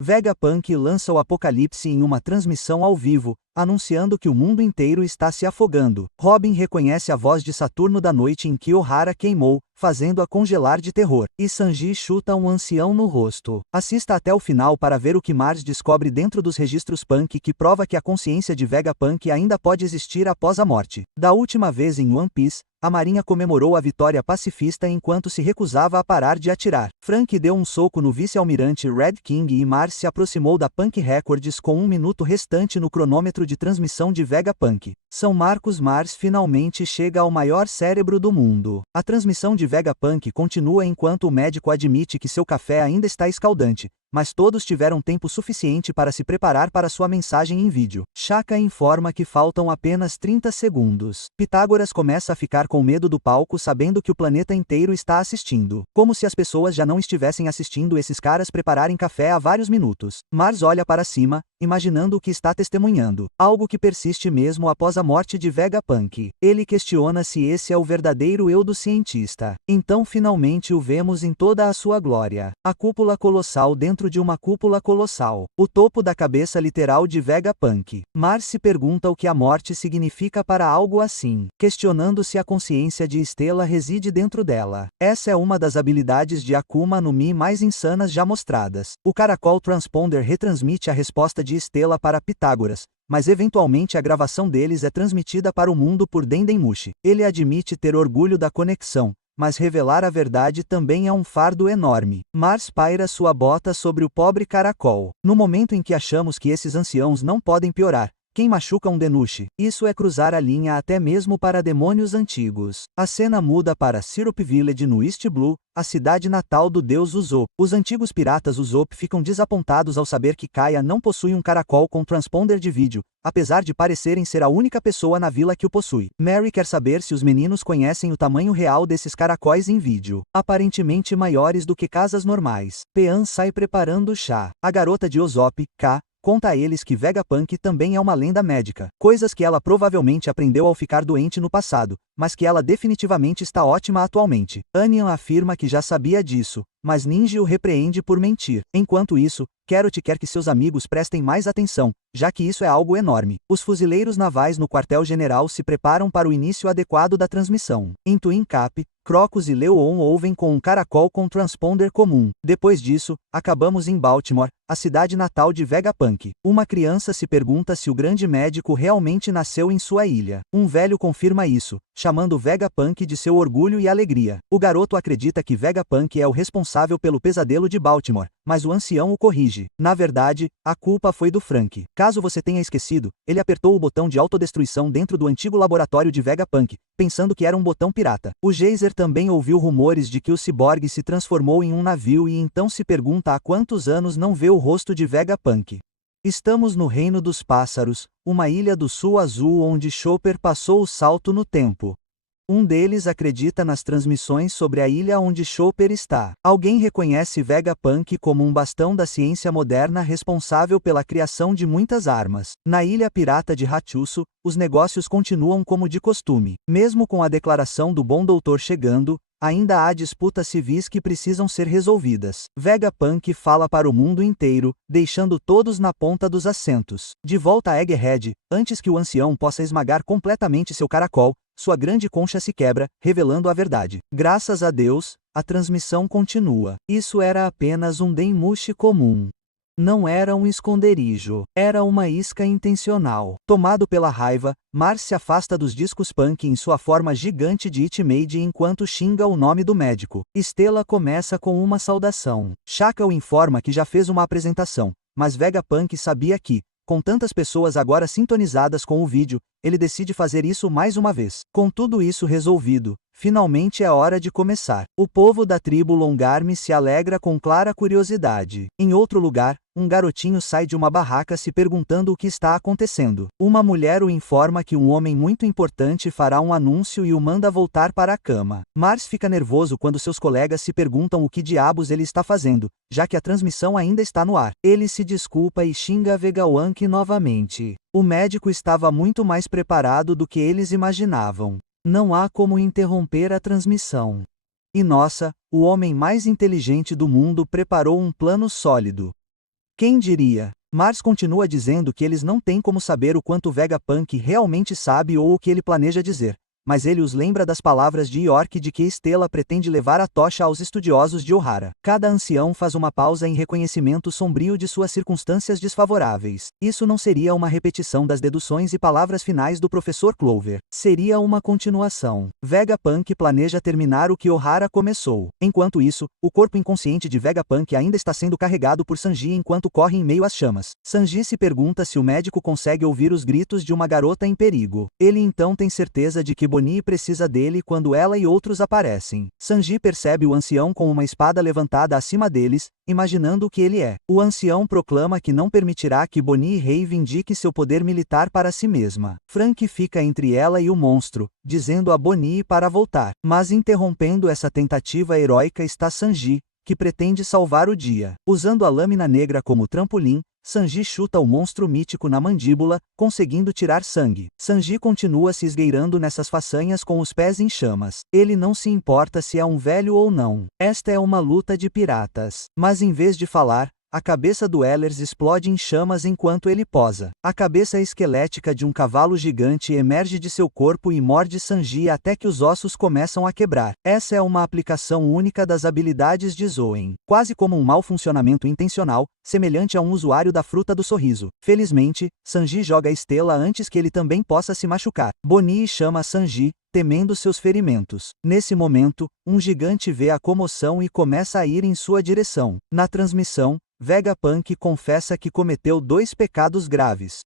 Vegapunk lança o apocalipse em uma transmissão ao vivo, anunciando que o mundo inteiro está se afogando. Robin reconhece a voz de Saturno da noite em que Ohara queimou, fazendo-a congelar de terror. E Sanji chuta um ancião no rosto. Assista até o final para ver o que Mars descobre dentro dos registros Punk que prova que a consciência de Vegapunk ainda pode existir após a morte. Da última vez em One Piece, a marinha comemorou a vitória pacifista enquanto se recusava a parar de atirar. Frank deu um soco no vice-almirante Red King e Mars se aproximou da Punk Records com 1 minuto restante no cronômetro de transmissão de Vegapunk. São Marcos Mars finalmente chega ao maior cérebro do mundo. A transmissão de Vegapunk continua enquanto o médico admite que seu café ainda está escaldante, mas todos tiveram tempo suficiente para se preparar para sua mensagem em vídeo. Shaka informa que faltam apenas 30 segundos. Pitágoras começa a ficar com medo do palco sabendo que o planeta inteiro está assistindo. Como se as pessoas já não estivessem assistindo esses caras prepararem café há vários minutos. Mars olha para cima, imaginando o que está testemunhando. Algo que persiste mesmo após a morte de Vegapunk. Ele questiona se esse é o verdadeiro eu do cientista. Então finalmente o vemos em toda a sua glória. A cúpula colossal dentro de uma cúpula colossal. O topo da cabeça literal de Vegapunk. Mars se pergunta o que a morte significa para algo assim, questionando se a consciência de Stella reside dentro dela. Essa é uma das habilidades de Akuma no Mi mais insanas já mostradas. O Caracol Transponder retransmite a resposta de Stella para Pitágoras, mas eventualmente a gravação deles é transmitida para o mundo por Dendemushi. Ele admite ter orgulho da conexão, mas revelar a verdade também é um fardo enorme. Mars paira sua bota sobre o pobre caracol. No momento em que achamos que esses anciãos não podem piorar, quem machuca um Denushi? Isso é cruzar a linha até mesmo para demônios antigos. A cena muda para Syrup Village no East Blue, a cidade natal do deus Usopp. Os antigos piratas Usopp ficam desapontados ao saber que Kaia não possui um caracol com transponder de vídeo, apesar de parecerem ser a única pessoa na vila que o possui. Mary quer saber se os meninos conhecem o tamanho real desses caracóis em vídeo. Aparentemente maiores do que casas normais. Pean sai preparando chá. A garota de Usopp, K, conta a eles que Vegapunk também é uma lenda médica, coisas que ela provavelmente aprendeu ao ficar doente no passado, mas que ela definitivamente está ótima atualmente. Anian afirma que já sabia disso, mas Ninja o repreende por mentir. Enquanto isso, Carrot quer que seus amigos prestem mais atenção, já que isso é algo enorme. Os fuzileiros navais no quartel-general se preparam para o início adequado da transmissão. Em Twin Cap, Crocus e Leon ouvem com um caracol com transponder comum. Depois disso, acabamos em Baltimore, a cidade natal de Vegapunk. Uma criança se pergunta se o grande médico realmente nasceu em sua ilha. Um velho confirma isso, chamando Vegapunk de seu orgulho e alegria. O garoto acredita que Vegapunk é o responsável pelo pesadelo de Baltimore, mas o ancião o corrige. Na verdade, a culpa foi do Frank. Caso você tenha esquecido, ele apertou o botão de autodestruição dentro do antigo laboratório de Vegapunk, pensando que era um botão pirata. O Geyser também ouviu rumores de que o ciborgue se transformou em um navio e então se pergunta há quantos anos não vê o rosto de Vegapunk. Estamos no Reino dos Pássaros, uma ilha do sul azul onde Chopper passou o salto no tempo. Um deles acredita nas transmissões sobre a ilha onde Chopper está. Alguém reconhece Vegapunk como um bastão da ciência moderna responsável pela criação de muitas armas. Na ilha pirata de Hachusu, os negócios continuam como de costume. Mesmo com a declaração do Bom Doutor chegando, ainda há disputas civis que precisam ser resolvidas. Vegapunk fala para o mundo inteiro, deixando todos na ponta dos assentos. De volta a Egghead, antes que o ancião possa esmagar completamente seu caracol, sua grande concha se quebra, revelando a verdade. Graças a Deus, a transmissão continua. Isso era apenas um Denmushi comum. Não era um esconderijo, era uma isca intencional. Tomado pela raiva, Mars se afasta dos discos Punk em sua forma gigante de It-Made enquanto xinga o nome do médico. Stella começa com uma saudação. Shaka o informa que já fez uma apresentação, mas Vegapunk sabia que, com tantas pessoas agora sintonizadas com o vídeo, ele decide fazer isso mais uma vez. Com tudo isso resolvido, finalmente é hora de começar. O povo da tribo Longarme se alegra com clara curiosidade. Em outro lugar, um garotinho sai de uma barraca se perguntando o que está acontecendo. Uma mulher o informa que um homem muito importante fará um anúncio e o manda voltar para a cama. Mars fica nervoso quando seus colegas se perguntam o que diabos ele está fazendo, já que a transmissão ainda está no ar. Ele se desculpa e xinga Vegapunk novamente. O médico estava muito mais preparado do que eles imaginavam. Não há como interromper a transmissão. E nossa, o homem mais inteligente do mundo preparou um plano sólido. Quem diria? Mars continua dizendo que eles não têm como saber o quanto Vegapunk realmente sabe ou o que ele planeja dizer, mas ele os lembra das palavras de York de que Stella pretende levar a tocha aos estudiosos de Ohara. Cada ancião faz uma pausa em reconhecimento sombrio de suas circunstâncias desfavoráveis. Isso não seria uma repetição das deduções e palavras finais do professor Clover. Seria uma continuação. Vegapunk planeja terminar o que Ohara começou. Enquanto isso, o corpo inconsciente de Vegapunk ainda está sendo carregado por Sanji enquanto corre em meio às chamas. Sanji se pergunta se o médico consegue ouvir os gritos de uma garota em perigo. Ele então tem certeza de que Bonnie precisa dele quando ela e outros aparecem. Sanji percebe o ancião com uma espada levantada acima deles, imaginando o que ele é. O ancião proclama que não permitirá que Bonnie reivindique seu poder militar para si mesma. Frank fica entre ela e o monstro, dizendo a Bonnie para voltar. Mas interrompendo essa tentativa heróica está Sanji, que pretende salvar o dia. Usando a lâmina negra como trampolim, Sanji chuta o monstro mítico na mandíbula, conseguindo tirar sangue. Sanji continua se esgueirando nessas façanhas com os pés em chamas. Ele não se importa se é um velho ou não. Esta é uma luta de piratas. Mas em vez de falar, a cabeça do Ellers explode em chamas enquanto ele posa. A cabeça esquelética de um cavalo gigante emerge de seu corpo e morde Sanji até que os ossos começam a quebrar. Essa é uma aplicação única das habilidades de Zoen. Quase como um mau funcionamento intencional, semelhante a um usuário da fruta do sorriso. Felizmente, Sanji joga Stella antes que ele também possa se machucar. Bonnie chama Sanji, temendo seus ferimentos. Nesse momento, um gigante vê a comoção e começa a ir em sua direção. Na transmissão, Vegapunk confessa que cometeu 2 pecados graves.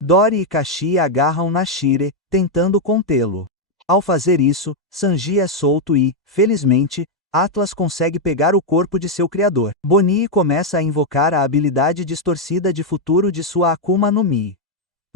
Dory e Kashi agarram Nashire, tentando contê-lo. Ao fazer isso, Sanji é solto e, felizmente, Atlas consegue pegar o corpo de seu criador. Bonnie começa a invocar a habilidade distorcida de futuro de sua Akuma no Mi.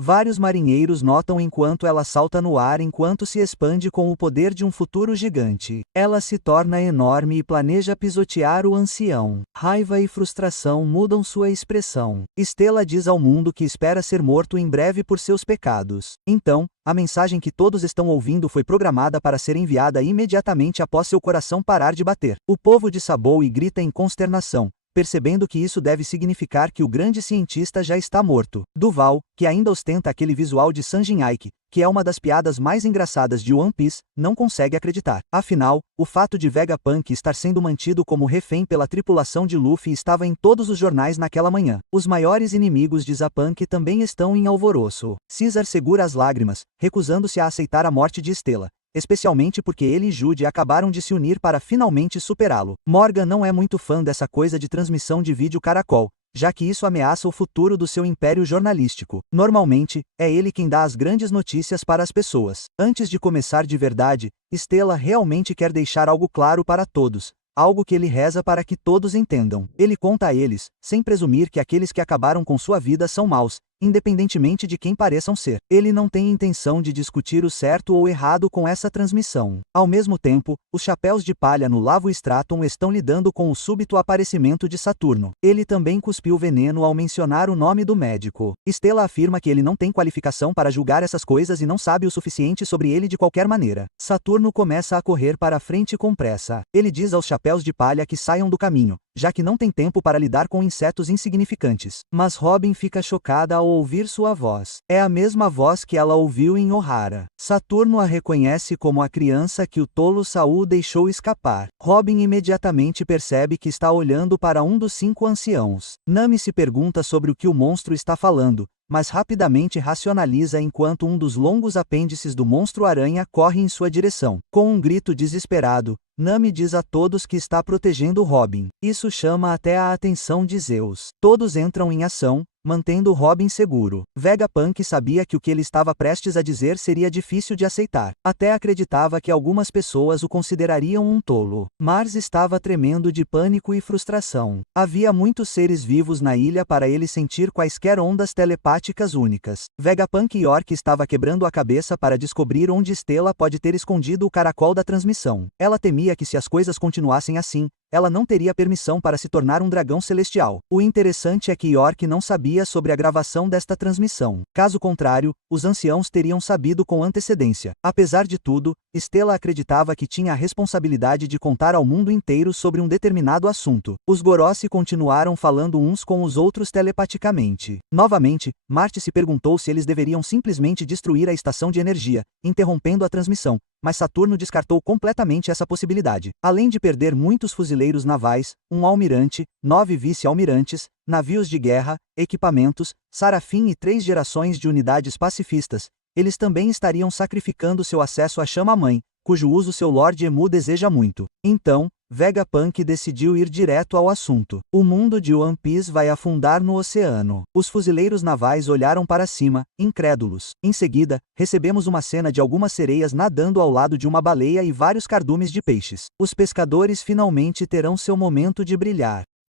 Vários marinheiros notam enquanto ela salta no ar enquanto se expande com o poder de um futuro gigante. Ela se torna enorme e planeja pisotear o ancião. Raiva e frustração mudam sua expressão. Stella diz ao mundo que espera ser morto em breve por seus pecados. Então, a mensagem que todos estão ouvindo foi programada para ser enviada imediatamente após seu coração parar de bater. O povo de Saboui grita em consternação, percebendo que isso deve significar que o grande cientista já está morto. Duval, que ainda ostenta aquele visual de Sanjin Aiki, que é uma das piadas mais engraçadas de One Piece, não consegue acreditar. Afinal, o fato de Vegapunk estar sendo mantido como refém pela tripulação de Luffy estava em todos os jornais naquela manhã. Os maiores inimigos de Zapunk também estão em alvoroço. Caesar segura as lágrimas, recusando-se a aceitar a morte de Stella, especialmente porque ele e Jude acabaram de se unir para finalmente superá-lo. Morgan não é muito fã dessa coisa de transmissão de vídeo caracol, já que isso ameaça o futuro do seu império jornalístico. Normalmente, é ele quem dá as grandes notícias para as pessoas. Antes de começar de verdade, Stella realmente quer deixar algo claro para todos, algo que ele reza para que todos entendam. Ele conta a eles, sem presumir que aqueles que acabaram com sua vida são maus, independentemente de quem pareçam ser. Ele não tem intenção de discutir o certo ou errado com essa transmissão. Ao mesmo tempo, os chapéus de palha no Lavo Straton estão lidando com o súbito aparecimento de Saturno. Ele também cuspiu veneno ao mencionar o nome do médico. Stella afirma que ele não tem qualificação para julgar essas coisas e não sabe o suficiente sobre ele de qualquer maneira. Saturno começa a correr para a frente com pressa. Ele diz aos chapéus de palha que saiam do caminho, já que não tem tempo para lidar com insetos insignificantes. Mas Robin fica chocada ao ouvir sua voz. É a mesma voz que ela ouviu em Ohara. Saturno a reconhece como a criança que o tolo Saul deixou escapar. Robin imediatamente percebe que está olhando para um dos 5 anciãos. Nami se pergunta sobre o que o monstro está falando, mas rapidamente racionaliza enquanto um dos longos apêndices do monstro-aranha corre em sua direção. Com um grito desesperado, Nami diz a todos que está protegendo Robin. Isso chama até a atenção de Zeus. Todos entram em ação, mantendo Robin seguro. Vegapunk sabia que o que ele estava prestes a dizer seria difícil de aceitar. Até acreditava que algumas pessoas o considerariam um tolo. Mars estava tremendo de pânico e frustração. Havia muitos seres vivos na ilha para ele sentir quaisquer ondas telepáticas únicas. Vegapunk York estava quebrando a cabeça para descobrir onde Stella pode ter escondido o caracol da transmissão. Ela temia que se as coisas continuassem assim, ela não teria permissão para se tornar um dragão celestial. O interessante é que York não sabia sobre a gravação desta transmissão. Caso contrário, os anciãos teriam sabido com antecedência. Apesar de tudo, Stella acreditava que tinha a responsabilidade de contar ao mundo inteiro sobre um determinado assunto. Os Gorossi continuaram falando uns com os outros telepaticamente. Novamente, Marte se perguntou se eles deveriam simplesmente destruir a estação de energia, interrompendo a transmissão, mas Saturno descartou completamente essa possibilidade. Além de perder muitos fuzileiros navais, um almirante, 9 vice-almirantes, navios de guerra, equipamentos, Sarafim e 3 gerações de unidades pacifistas, eles também estariam sacrificando seu acesso à chama-mãe, cujo uso seu Lord Emu deseja muito. Então, Vegapunk decidiu ir direto ao assunto. O mundo de One Piece vai afundar no oceano. Os fuzileiros navais olharam para cima, incrédulos. Em seguida, recebemos uma cena de algumas sereias nadando ao lado de uma baleia e vários cardumes de peixes. Os pescadores finalmente terão seu momento de brilhar.